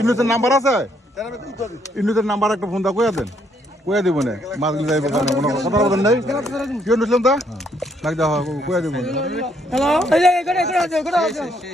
ইন্ডুসের number আছে? ইন্ডুসের number একটা phone দা কইয়া দেন, কইয়া দিব না মাছগুলি যাইব কোনো কথা বলেন নাই কি অনুসলাম তা লাগ যা কইয়া দিব।